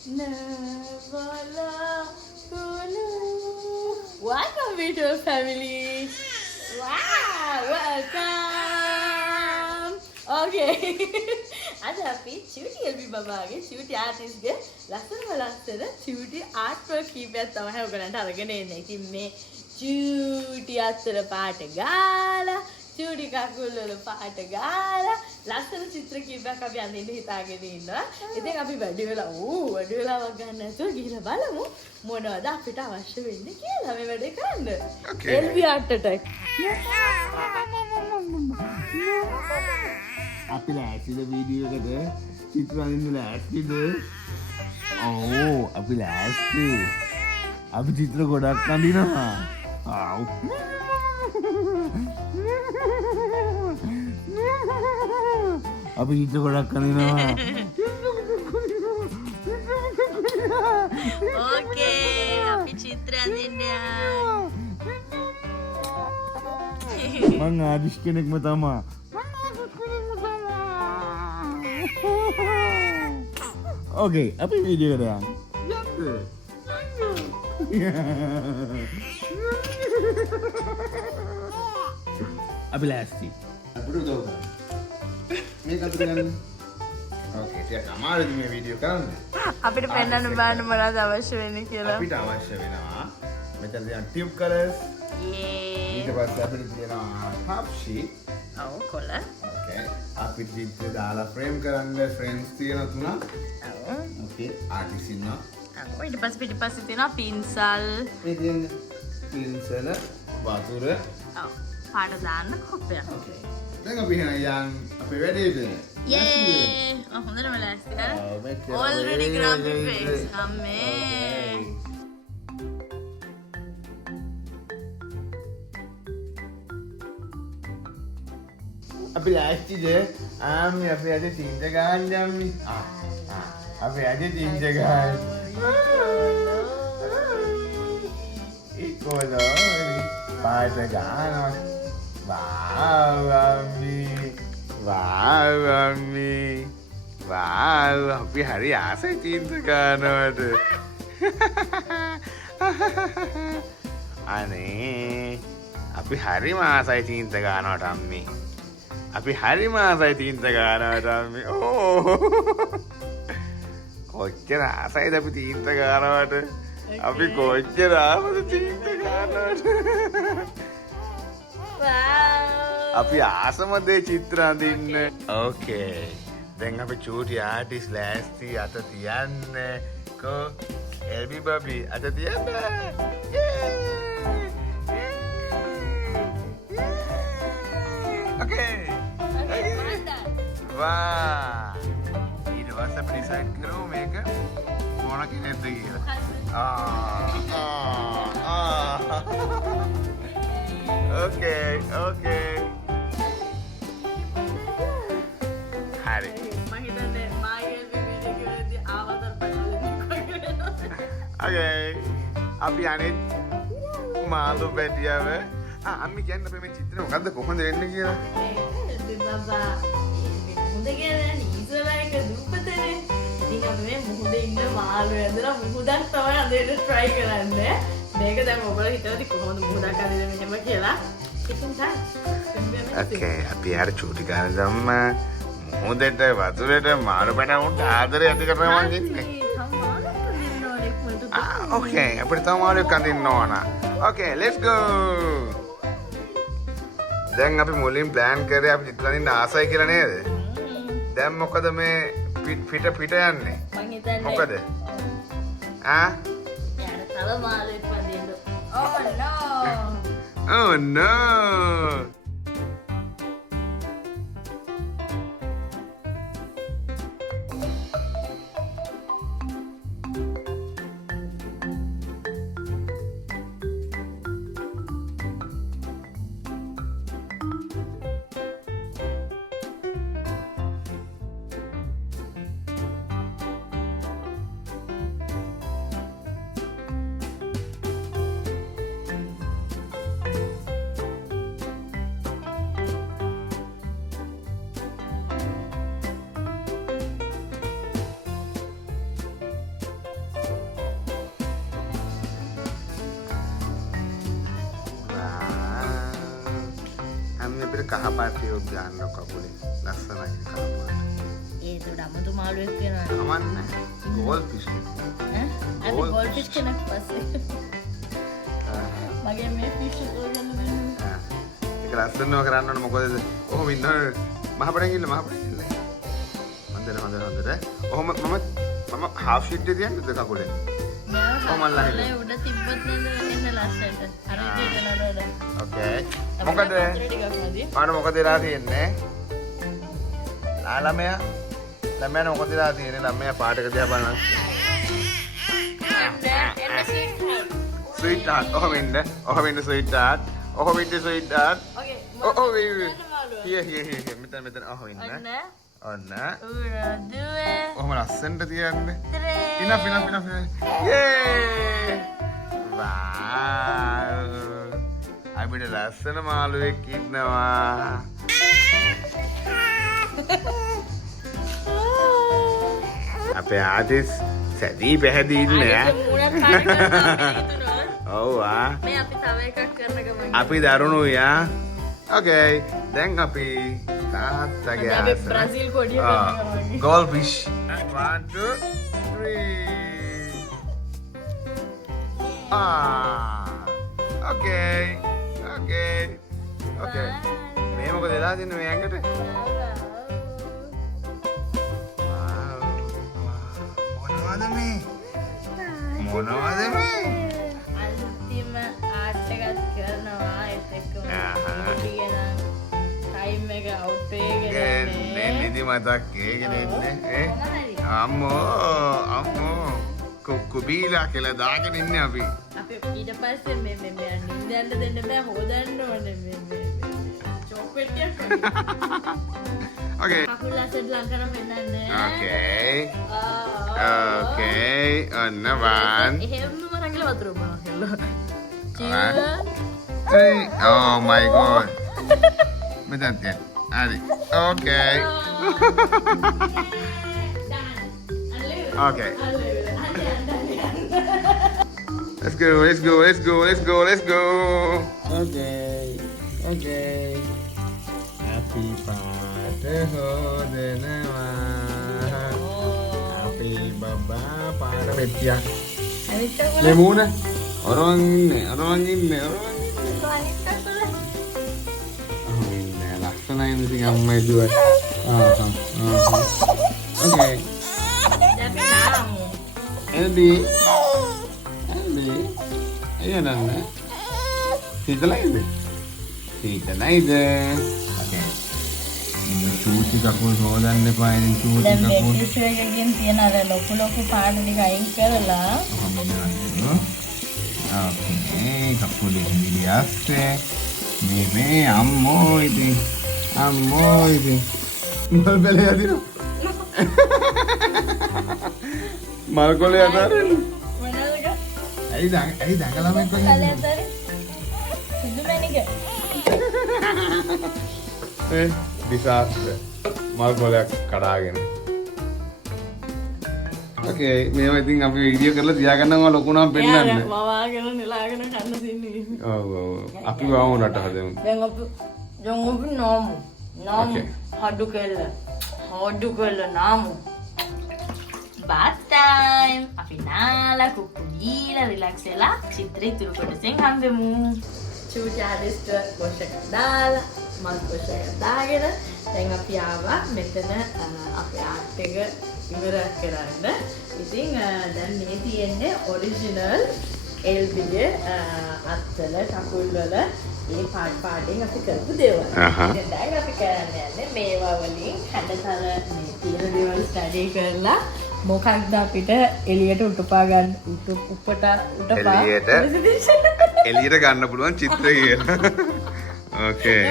Welcome to family. Wow, welcome. Okay. අද අපි චූටි එල්බි බබාගේ චූටි ආටිස්ගේ ලස්සන චූටි ආර්ට් වර්ක් කීපයක් තමයි ඔයගලන්ට අරගෙන එන්නේ. ඉතින් මේ චූටි අතර පාට ගාලා චූටි කකුල් වල පාට ගාලා ලස්සන චිත්‍ර කීපයක් අපි අඳින්න හිතාගෙන ඉන්නවා. ඉතින් අපි වැඩි වෙලාවක් ගන්න නැතුව ගිහලා බලමු මොනවද අපිට අවශ්‍ය වෙන්නේ කියලා මේ වැඩේ කරන්න. එල්බි ආර්ට් අටැක්. අපි ලෑස්තිද වීඩියෝ එකට චිත්‍ර අඳින්න ලෑස්තිද? ඔව් අපි ලෑස්ති. අපි චිත්‍ර ගොඩක් අඳිනවා. ආව්. අපි චිත්‍ර ගොඩක් අඳිනවා. ඕකේ අපි චිත්‍ර අඳින්න මං ආදිශ් කෙනෙක්ම තමා. Okay, apa video dia? Apa lasti? Apa tu tahu kan? Mereka tu kan? Okay, tiap kamar tu punya video kan? අපිට පෙන්වන්න බලන්න මොනවද අවශ්‍ය වෙන්නේ කියලා. අපිට අවශ්‍ය වෙනවා මෙතන තියෙන tube colors. ඊට පස්සේ අපිට තියෙනවා half sheet. ඔව් කොළ. Okay. අපිට චිත්‍ර දාලා frame කරන්න frames තියෙනවා තුනක්. ඔව්. Okay. ආටිස් ඉන්නවා. ඔව් ඊට පස්සේ පිටිපස්සේ තියෙනවා පින්සල්. මේ තියෙන පින්සල වතුර. ඔව්. පාට දාන්න කොප්පයක්. Okay. දැන් අපි යන් අපේ වැඩේට. Yay! හොඳටම ලෑස්ති කරා. Already grumpy face. අම්මේ. අපි ලෑස්තිද? ආම්මි අපි අද තින්ද ගහන්න යම්මි. අපි අද තින්ද ගහන්න. ඉක්කොලෝ පාට ගහනවා. වාව් අම්මි. වාව් අම්මි. වාව් අපි හරි ආසයි තින්ද ගන්නවට. අනේ අපි හරිම ආසයි තින්ද ගන්නවට අම්මි. අපි හරිම ආසයි තින්ත ගන්නවට අම්මි. ඕ කොච්චර ආසයිද අපි තින්ත ගන්නවට. අපි කොච්චර ආසද තින්ත ගන්නවට. අපි ආසම දේ චිත්‍ර අඳින්න. ඕකේ දැන් අපි චූටි ආටිස් ලෑස්ති අත තියන්න. කො එල්බි බබි අත තියන්න. Okay. Wah. ඊට පස්සේ අපි ඩිසයිඩ් කරමු මේක මොන කෙනෙක්ද කියලා. Okay. හරි. මම හිතන්නේ මාගේ වීඩියෝ එකේදී ආවතර පටලෙන්නේ. Okay. අපි අනිත් මාළු පැටියව අම්මි කියන්න අපේ මේ චිත්‍රය මොකද්ද කොහොමද වෙන්නේ කියලා. බබා මුහුද කියන්නේ ඉස්සරහක දුප්පතනේ. ඉතින් අපි මේ මුහුදේ ඉන්න මාළු ඇඳලා මුහුදක් තමයි අදට try කරන්නේ. මේක දැන් ඔයගොල්ලෝ හිතනවාද කොහොමද මුහුදක් අඳින්නේ මෙහෙම කියලා. ඉතින් Okay, අපි හර චූටි ගාන ගම්ම මුහුදේට වතුරේට මාළු පැන උන්ට ආදරේ ඇති කරනවා මං ඉන්නේ. Okay, අපිට තව මාළුවෙක් අඳින්න ඕන. Okay, let's go. දැන් අපි මුලින් ප්ලෑන් කරේ අපි චිත්‍ර අඳින්න ආසයි කියලා නේද? දැන් මොකද මේ පිට යන්නේ? මං හිතන්නේ මොකද? යාර තව මාළුවෙක් වඳින්න. Oh no. කහ පාටේ ඔබ ගන්න කකුලේ. ලස්සනයි කහ පාට. ඒක උඩමතු මාළුවෙක් වෙනවා. අමන්න. Goldfish. අද ගෝල් ෆිෂ් කෙනෙක් පස්සේ. මගේ මේ ෆිෂ් උගන්න වෙනවා. ඒක ලස්සනව කරන්න ඕන මොකද? ඔහොම ඉන්න මහපඩෙන් ඉන්න මහපඩෙන් ඉන්න. හොඳට. ඔහොම මම half sheet එකේ තියන්නද කකුලේ? කොහොමල්ලා හිටියේ? උඩ තිබ්බත් නේද එන්න ලස්සට. අර විදිහට නේද? ඕකේ. මොකද? මොකද වෙලා තියෙන්නේ? ළමයා මොකද වෙලා තියෙන්නේ? ළමයා පාටක දිහා බලනවා. Sweet heart. ඔහොම ඉන්න sweet heart. Sweet heart. Okay. Here. මෙතන ඔහොම ඉන්න. ඔන්න. ඔහොම ලස්සනට තියන්නේ. enough. Yay! Wow! අපිට ලස්සන මාළුවෙක් ඉන්නවා. අපේ ආටිස් සැදී පැහැදී ඉන්නේ. ඔව් මේ අපි තව එකක් කරන ගමන් අපි දරුණු යා. Okay, දැන් අපි තාත්තගේ අපි බ්‍රාසීල් කොඩිය කරනවා වගේ. Gold fish. 1 2 3. Okay. මේ මොකද වෙලා තින්නේ මේ ඇඟට? මොනවද මේ? අන්තිම ආට් එකක් කරනවා ඒත් එක්කම ටයිම් එක අවුට් වෙගෙන නිදි මතක් ඒකනේ ඉන්නේ අම්මෝ කුබීලා කියලා දාගෙන ඉන්නේ අපි ඊට පස්සේ මේ නින්දන්න දෙන්න බෑ හොදන්න ඕනේ මේ චොක්ලට් Okay. කකුල අසෙත් ලං කරන් පෙන්නන්නේ Okay. ඔන්න වන්. එහෙමම රංගල වතුර බා හෙල්ලෝ. 2 3. Oh my god. මෙතන තියන්න. හරි. Okay. Okay. Let's go. Okay. Happy birthday හොදනවා. Happy baba para petya. Lemuna. Orang ini. Laksana ini sih amma dua. Okay. Tapi kamu. Elbi. Ayo nana. Kita lagi. Okay. චූටි කකුල් හොදන්න එපා ඉතින් චූටි දැන් මේ කකුල් ෆිෂ් එකකින් තියෙන අර ලොකු පාට ටික අයින් කරලා ඕකේ කකුලේ මිරියස්සේ මේ අම්මෝ ඉතින් මල් බැලේ යදිනවා මල් කොලේ අතාරින්න මොනවාද ඇයි දඟලම එක්ක කලේ අතරේ සුදු මැනික disaster mal කොලයක් කඩාගෙන ඕකේ මේවා ඉතින් අපි වීඩියෝ කරලා තියාගන්නවා ලොකු නම් පෙන්නන්න වවාගෙන නෙලාගෙන කන්න තින්නේ ඔව් අපි වවුන රට හදමු දැන් අපි නෝමු Okay. හඩු කෙල්ල නාමු bath time අපි නාලා කුක්කු දීලා රිලැක්ස් වෙලා චිත්‍රය ඉතුරු කොටසෙන් හම්බෙමු චූටි ආදිස්ට කොෂක දාලා මල් කොෂක දාගෙන දැන් අපි ආවා මෙතන අපේ ආර්ට් එක ඉවර කරන්න ඉතින් දැන් මේ තියෙන්නේ ඔරිජිනල් එල්බිගේ අත්වල කකුල් වල ඒ පාටෙන් අපි කරපු දේවල්. ඉතින් දැන් අපි කරන්න යන්නේ මේවා වලින් හැඩතල මේ තියෙන දේවල් ස්ටඩි කරලා මොකක්ද අපිට එළියට උටපා ගන්න එළියට ගන්න පුළුවන් චිත්‍ර කියලා. ඕකේ.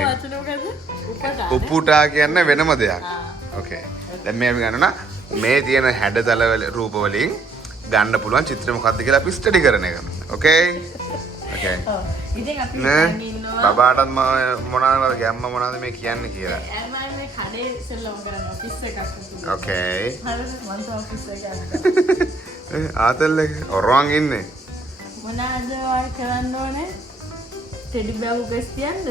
උපුටා කියන්නේ වෙනම දෙයක්. ඕකේ. දැන් මේ අපි ගන්නවා මේ තියෙන හැඩතල රූප වලින් ගන්න පුළුවන් චිත්‍ර මොකක්ද කියලා අපි ස්ටඩි කරන එක. ඕකේ. ඕකේ. ඉතින් අපි හිතන් ඉන්නවා බබාටත් මොනවාද ගැම්ම මොනවාද මේ කියන්නේ කියලා. එයාමයි මේ කඩේ ඉස්සෙල්ලාම කරන ඔෆිස් එකක් තියෙනවා. ඕකේ. හරිද? මන්ට ඔෆිස් එකක්. ආතල් එක ඔරවන් ඉන්නේ. මොනවාද ඔය කරන්න ඕනේ? ටෙඩි බෑව් ගස් තියන්නද?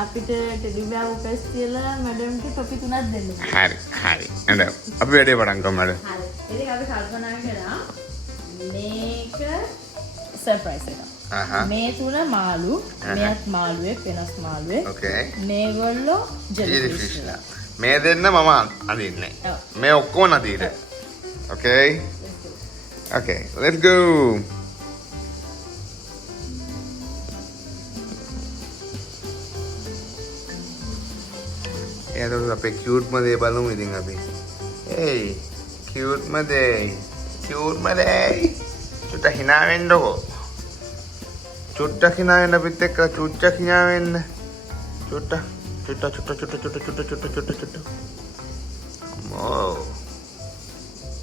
අපිට ටෙඩි බෑර් උපස් තියලා මැඩම්ට ටොපි 3ක් දෙන්න. හරි. එන්න අපි වැඩේ පටන් ගමු මැඩම්. හරි. ඉතින් අපි කල්පනා කරා මේක සර්ප්‍රයිස් එකක්. මේ තුන මාළු, මෙයත් මාළුවෙක් වෙනස් මාළුවෙක්. ඕකේ. මේගොල්ලෝ ජෙලිෆිෂ්. මේ දෙන්න මම අඳින්නේ. මේ ඔක්කොම නදීර. ඕකේ. Okay, let's go. එයාට අපේ cute මදේ බලමු ඉතින් අපි. Hey, cute මදේ. චුට්ටක් hina වෙන්නකෝ. චුට්ටක් hina වෙන්න අපිත් එක්ක චුට්ටක් hina වෙන්න. චුට්ට. අම්මෝ.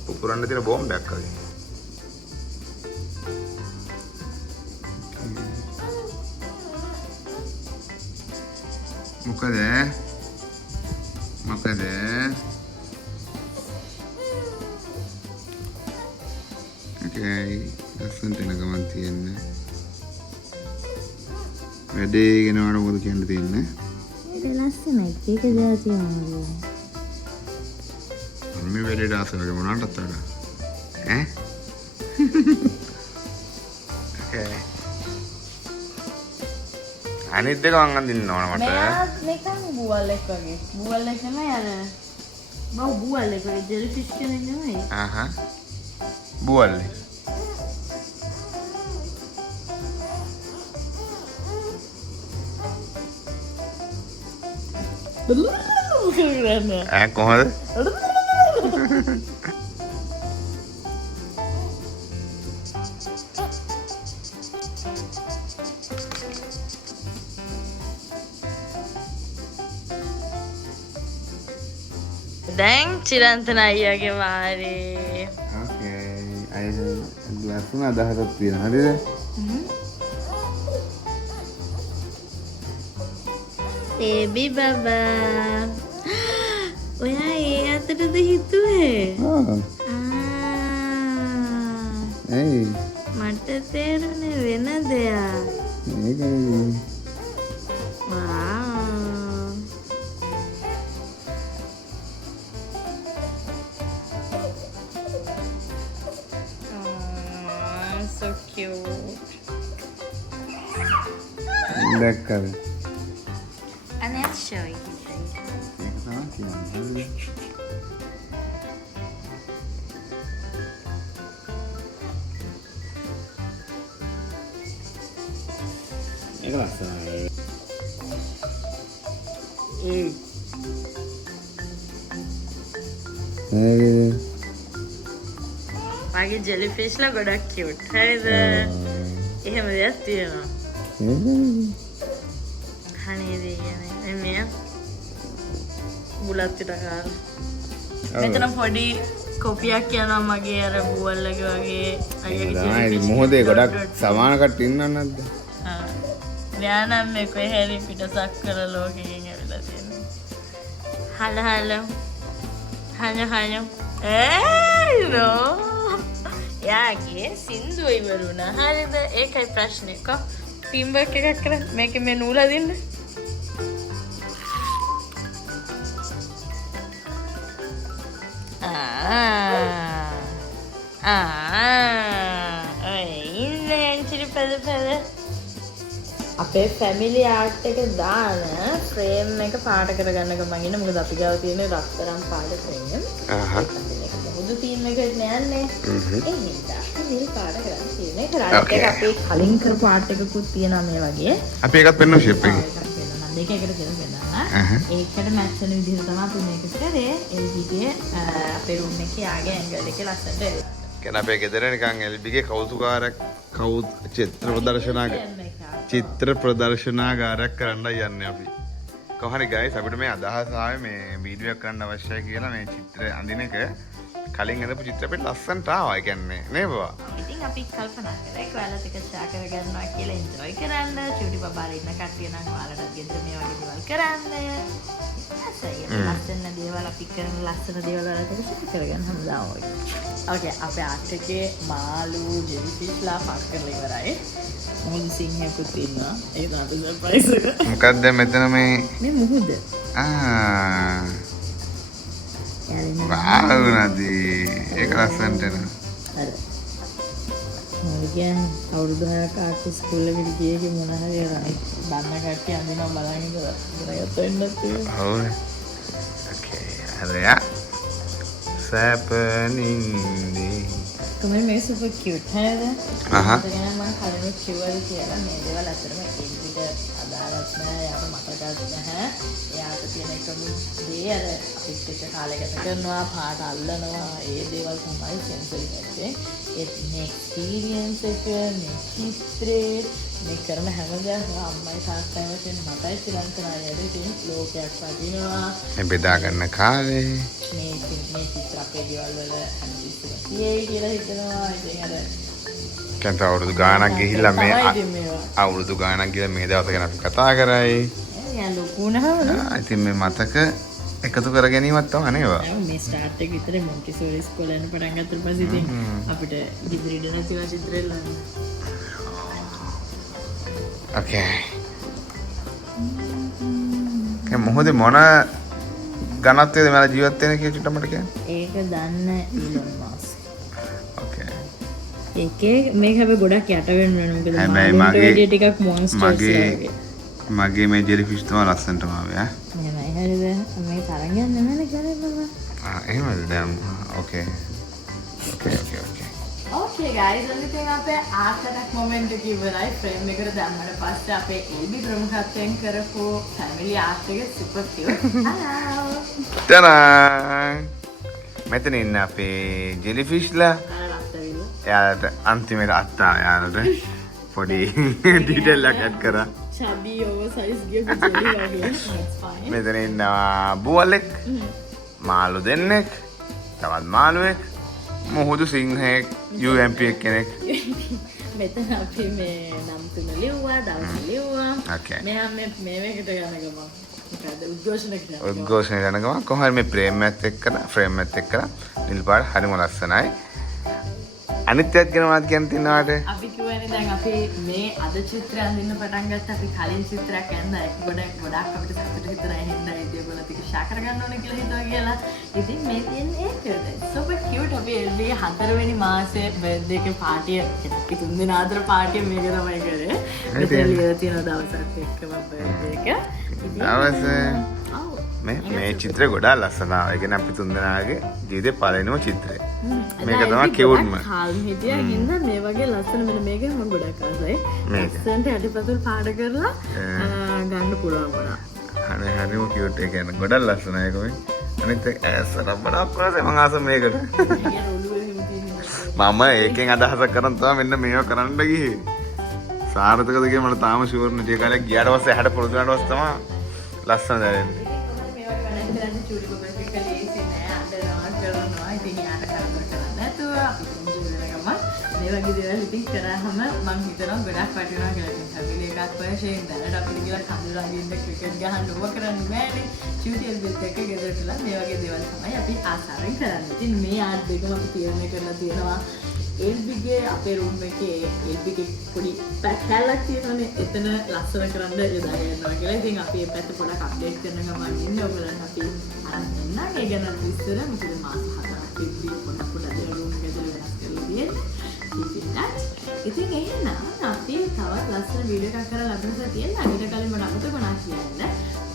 පුපුරන්න තියෙන බෝම්බයක් වගේ. මොකද okay ලස්සනට එන ගමන් තියෙන්නේ වැඩේ ගැන වඩා මොකද කියන්න තියෙන්නේ ඒක ලස්සනයි ඒක ජාතිය මොනවද මේ වැඩේට ආසනක මොනවටද වඩා ඈ okay අනිත් දෙක මං අඳින්න ඕන මට. මෙයා නිකන් බුවල්ෙක් වගේ. බුවල්ෙක් නෙමෙයි අර. බව බුවල්ෙක් වගේ ජෙලිෆිෂ් කෙනෙක් නෙමෙයි. බුවල්ලේ. කොහොමද? දැන් චිරන්තන අයියාගේ වාරේ. ඕකේ. අයියා ලස්සන අදහසක් තියෙනවා. හරිද? බේබි බබා. ඔයා ඒ අතටද හිතුවේ? ඇයි? මට තේරුනේ වෙන දෙයක්. ඒකයි. So cute. දැක්කද? And I'll show you. ඒක තමයි කියන්නේ. ඒක ලස්සනයි. මගේ ජෙලිෆිෂ්ලා ගොඩක් කියුට්. හරිද? එහෙම දෙයක් තියෙනවා. හනේදී කියන්නේ මෙයා බුලත් පිට කාලා. මෙතන පොඩි කොපියක් යනවා මගේ අර බුවල්ලගේ වගේ අයියගේ ජෙලිෆිෂ්. මොහොතේ ගොඩක් සමාන කට්ටිය ඉන්නව නැද්ද? මෙයා නම් මේ කොහෙරි පිටසක් කර ලෝකෙකින් ඇවිල්ලා තියෙනවා. හලෝ. නෝ. යාගේ සින්දුව ඉවරුණා. හරිද? ඒකයි ප්‍රශ්නේ. ටීම් වර්ක් එකක් කරා. මේකේ මේ නූල අදින්න. අපේ ෆැමිලි ආර්ට් එක දාන ෆ්‍රේම් එක පාට කරගන්න ගමන් ඉන්න මොකද අපි ගාව තියෙන රත්තරන් පාට ෆ්‍රේම්. මුදු තීම් එක නෑනේ. ඒ හින්දා මේ පාට කරන් තියෙන එක රාජ් එක අපේ කලින් කරපු ආර්ට් එකකුත් තියෙනවා මේ වගේ. අපි එකත් පෙන්නන ෂේප් එකේ. දෙක එකට දෙන්න. ඒකට මැච් වෙන විදිහට තමයි අපි මේක කරේ. LG-ගේ අපේ රූම් එකේ ආගේ ඇන්ගල් එකේ ලස්සනට එනවා. කියන අපේ ගෙදර නිකන් LG-ගේ කෞතුකාරයක් චිත්‍ර ප්‍රදර්ශනාගාරයක් කරන්න යන්නේ අපි. කොහොමද guys අපිට මේ අදහස ආවේ මේ වීඩියෝ එකක් කරන්න අවශ්‍යයි කියලා මේ චිත්‍ර අඳින එක කලින් අදපු චිත්‍රපට ලස්සනට ආවා. ඒ කියන්නේ නේ බබා. ඉතින් අපි කල්පනා කරා ඒක ඔයාලත් එක්ක ෂෙයා කරගන්නවා කියලා එන්ජොයි කරන්න. චූටි බබාලා ඉන්න කට්ටිය නම් ඔයාලටත් ගෙදර මේ වගේ දේවල් කරන්න. ලස්සන දේවල් අපි කරන ලස්සන දේවල් වලට ෂෙයා කරගන්න හැමදාම වගේ. ඕකේ අපේ ආර්ට් එකේ මාළු ජෙලිෆිෂ්ලා පාස් කරලා ඉවරයි. මොහොත සිංහයකුත් ඉන්නවා. ඒක තමයි සර්ප්‍රයිස් එක. මොකද්ද මෙතන මේ මුහුද. වාව් නදී. ඒක ලස්සනට නේ. හරි. මම අවුරුදු 6ක් ආර්ට් ස්කූල් එකට ගියේ මොන හරි බන්න කට්ටිය අඳිනවා බලන් ඉඳලා ඉවරයත් වෙන්නත් තියෙනවා. ඔව්. ඕකේ. හරියා. සැපනින්දී. තමයි මේ සුපර් කියුට් නේද? අහහ. ඒක නම් මම කලින් කිව්වද කියලා මේ දේවල් අතරම එන්ටිට අදාළත් නැහැ යාට මතකත් නැහැ. එයාට තියෙන එකම දේ අර අපිත් එක්ක කාලය ගත කරනවා පාට අල්ලනවා ඒ දේවල් තමයි සෙන්සර් එකේ. මේ එක්ස්පීරියන්ස් එක මේ චිත්‍රේ මේ කරන හැම දෙයක්ම අම්මයි තාත්තයි වශයෙන් මතයි ශ්‍රී ලංකාවේ ඉතින් ලෝකයක් වදිනවා. මේ බෙදා ගන්න කාලේ මේ චිත්‍ර අපේ දේවල් වල අනිත්‍යයි කියලා හිතනවා. ඉතින් අර කන්ට අවුරුදු ගාණක් ගිහිල්ලා මේ අවුරුදු ගාණක් ගිහලා මේ දවස් ගැන අපි කතා කරයි. එයා ලොකු නහම. ඉතින් මේ මතක එකතු කර ගැනීමක් තමයි නේද? මේ ස්ටාර්ට් එක විතරේ මොන්ටිසෝරි ඉස්කෝලේ යන පටන් ගත්තට පස්සේ ඉතින් අපිට ඉදිරියට නැතිව චිත්‍රෙල් ගන්න. ඕකේ. මොහොතේ මොන ගණත්වයේද මම ජීවත් වෙන කියලා චුට්ටක් මට කියන්න. ඒක දන්න ඊලොන් මාස්ක්. ඕකේ. ඒකේ මේක හැබැයි ගොඩක් යට වෙන්න වෙන මොකද මගේ ටිකක් මොන්ස්ටර්ස් වගේ. මගේ මේ ජෙලිෆිෂ් තමයි ලස්සනටම ආවේ ඈ. එහෙමයි හරිද? මේ තරංග යන්න නෑනේ කරේ බබා. එහෙමද දැන් ඕකේ. Okay guys, ඉතින් අපේ ආර්ට් මොමන්ට් එක ඉවරයි. ෆ්‍රේම් එකට දැම්මම පස්සේ අපේ LB ප්‍රමුඛත්වයෙන් කරපු ෆැමිලි ආර්ට් එක සුපර් කියුට්. හලෝ. ටනා. මෙතන ඉන්න අපේ ජෙලිෆිෂ්ලා. එයාලට අන්තිමට අත්තා යාලට පොඩි ඩීටේල් එකක් ඇඩ් කරා. chubby oversize ගියපු ජෙලි වගේ. That's fine. මෙතන ඉන්නවා බුවලෙක්. මාළු දෙන්නෙක්. තවත් මාළුවෙක්. මොහොදු සිංහෙක් UMP කෙනෙක්. මෙතන අපි මේ නම් තුන ලිව්වා, දවස් ලිව්වා. Okay. මෙයා මේකට යන ගමන් මොකද උද්ඝෝෂණ කරන ගමන් කොහොමද මේ ෆ්‍රේම් එකත් එක්ක නිල් පාට හරිම ලස්සනයි. අනිත්‍යයක් ගැන මාත් කියන්න තියෙනවාට අපි කියවනේ දැන් අපි මේ අද චිත්‍රය අඳින්න පටන් ගත්ත අපි කලින් චිත්‍රයක් ඇඳ ගොඩක් අපිට සතුට හිතෙනවා හින්දා ඒ දේවල් ටික ෂෙයා කරගන්න ඕනේ කියලා හිතුවා කියලා. ඉතින් මේ තියෙන්නේ ඒකද? සුපර් කියුට් අපි LB 4 වෙනි මාසේ බර්ත්ඩේ එකේ පාටිය අපි 3 දින ආතර පාටිය මේක තමයි කරේ. මෙතන ලියලා තියෙන දවසක් එක්කම බර්ත්ඩේ එක. මේ චිත්‍රය ගොඩාක් ලස්සනයි. ඒ කියන්නේ අපි 3 දෙනාගේ ජීවිතේ පළවෙනිම චිත්‍රය. මේක තමයි කියුට්ම. කාල් හිටියා හින්දා මේ වගේ ලස්සන මෙන්න මේක මම ගොඩක් ආසයි. ලස්සනට යටිපතුල් පාට කරලා ගන්න පුළුවන් වුණා. හරිම කියුට්. ඒ කියන්නේ ගොඩක් ලස්සනයි ඒක මේ. අනිත් ඇස්සට බඩක් කරලා මම ආස මේකට. මම ඒකෙන් අදහසක් කරන් තමයි මෙන්න මේව කරන්න ගියේ. සාර්ථකද කියලා මට තාම ෂුවර් නැති කාලයක් ගියාට පස්සේ හැඩ පුරුදු වුණාට පස්සේ තමයි ලස්සන දැනෙන්නේ. මේ වගේ දේවල් ඉතින් කරාම මම හිතනවා ගොඩක් වටිනවා කියලා. ඉතින් ෆැමිලි එකක් වශයෙන් දැනට අපිට කියලා කඳුලන් ඉන්න ක්‍රිකට් ගහන්න ඕව කරන්නේ බෑනේ. චූටියල් බෙත් එක ගෙදරටලා මේ වගේ දේවල් තමයි අපි ආසාවෙන් කරන්නේ. ඉතින් මේ ආර්ට් දෙකම අපි තීරණය කරලා තියෙනවා. එල්බිගේ අපේ රූම් එකේ එල්බිගේ පොඩි පැටලක් තියෙනවානේ. එතන ලස්සන කරන්න යොදා ගන්නවා කියලා. ඉතින් අපි මේ පැත්ත පොඩක් අප්ඩේට් කරන ගමන් ඉන්නේ. ඔයගොල්ලන් අපි අරන් දෙන්නා. ඒ ගැන විස්තර මොකද මාස 4ක් එල්බි පොඩක් රූම් එක ඇතුලේ වෙනස් කරලා තියෙන්නේ. ඉතින් එහෙනම් අපි තවත් ලස්සන වීඩියෝ එකක් කරලා ලබනවා තියෙනවා. ඊට කලින් මම අමතක වුණා කියන්න.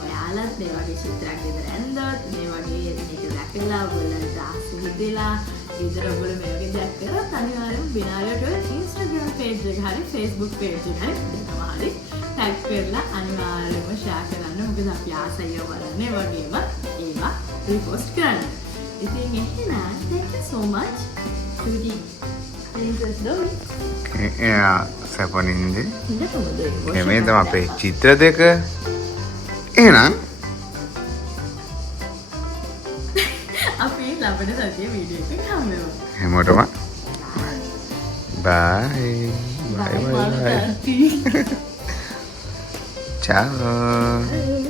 ඔයාලත් මේ වගේ චිත්‍රයක් ගෙදර ඇඳලා මේ වගේ මේක දැකලා ඔයාලට ආසුවිදලා ගෙදර ඔයගොල්ලෝ මේ වගේ දෙයක් කරලා අනිවාර්යයෙන්ම බිනාරියට Instagram page එක හරි Facebook page එක හරි දෙකම හරි tag කරලා අනිවාර්යයෙන්ම share කරන්න. මොකද අපි ආසයි බලන්නේ වගේම ඒවා repost කරන්න. ඉතින් එහෙනම් thank you so much to the එයා සැපනින්ද මේ තමයි අපේ චිත්‍ර දෙක. එහෙනම් අපි අපිට සතියේ වීඩියෝ එකක් හම්බෙමු. හැමෝටම bye. Bye. Ciao.